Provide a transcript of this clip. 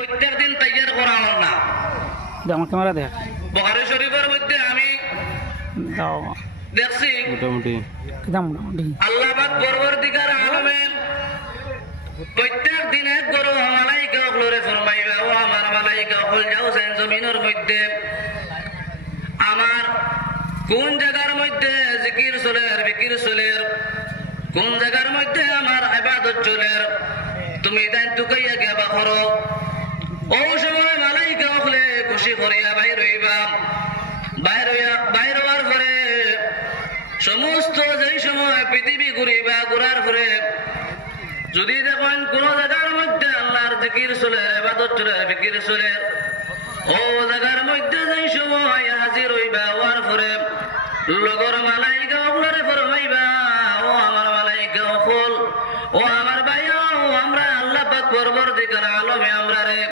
প্রত্যেক দিন তৈয়ার করা হয় না। আমার ক্যামেরা দেখ বুখারী শরীফের মধ্যে আমি দাও দেখছি মোটামুটি আল্লাহ পাক পরবর্তীকার আলমের প্রত্যেক দিন এক গরু মালাইকা হলরে ফরমাইবা, ও আমার মালাইকা হল যাও সেন জমিনের মধ্যে আমার কোন জায়গার মধ্যে জিকির চলের ফিকির চলের, কোন জায়গার মধ্যে আমার ইবাদত চলের, তুমি দান টুকাইয়া গেবা করো। ও সময় মালাইকা হলে খুশি করিয়া বাইর হইবা, বাইর হওয়ার পরে সমস্ত যেই সময় পৃথিবী ঘুরিবা, ঘুরার পরে যদি দেখেন কোন জায়গার মধ্যে আল্লাহর জিকির চলে, ইবাদত চলে, ফিকির চলে, ও জায়গার মধ্যে যেই সময় হাজির হইবা হওয়ার পরে লগর মালাই